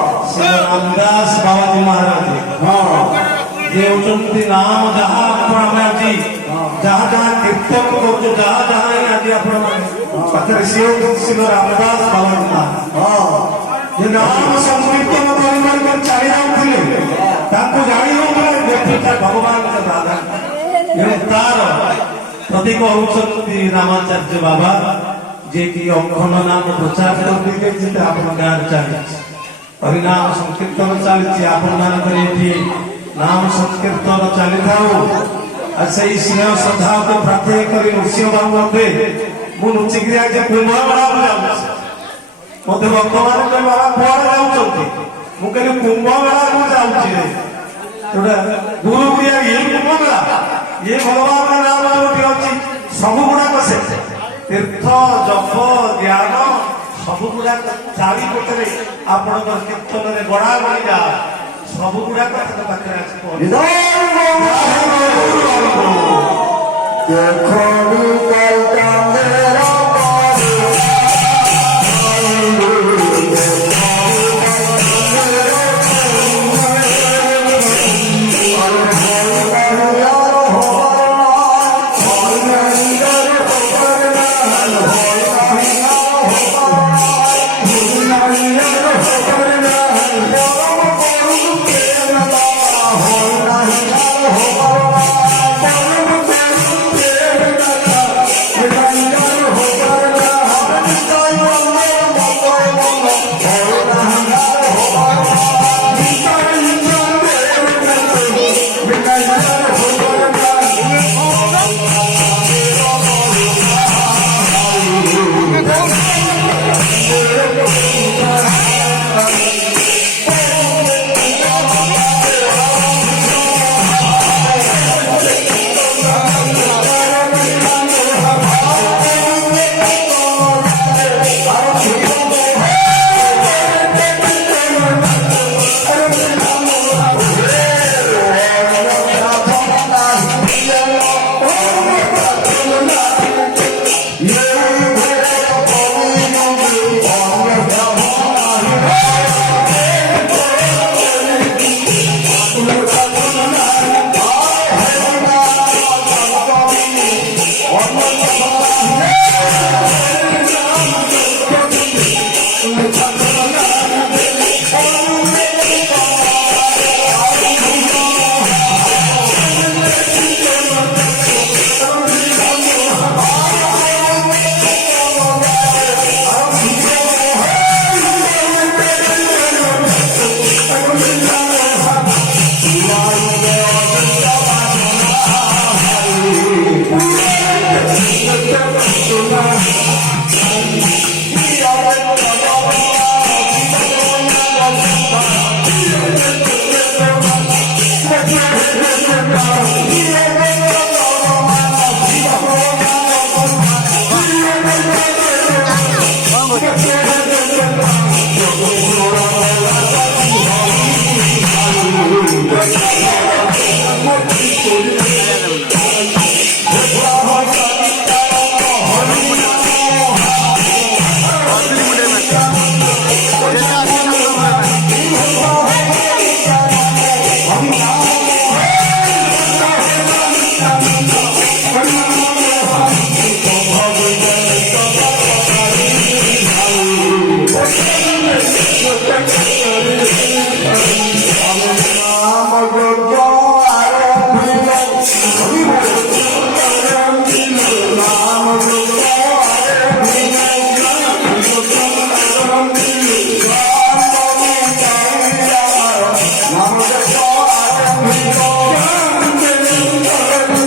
रामदास बाबाजी महाराज नाम जहाँ जहाँ जहाँ कीर्तन करो जहाँ जहाँ आज पाखे शिव रामदास बाबाजी महाराज नाम संकीर्तन कर चली जाऊे जानी भगवान तार प्रतीक होती रामाचार्य बाबा जे कि अंकन नाम प्रचार करते आप गाँव चली हरिनाम संकीर्तन चली आपण नाम संकीर्तन चली था से स्नेह श्रद्धा को प्रार्थना कर नृसिंह बाबू मत लुचिकी आज कुंभमेला मत वर्तमान बाबा कौन जाऊँगी मुझे कुंभमेला जाऊँगी गुरु ये कुंभमेला ये भगवान नाम गोटे अच्छी सब गुड़ाक से तीर्थ जप ज्ञान सब गुड़ाक चारिपटे आपण कीर्तन में गड़ा गड़ा सब गुड़ाक रे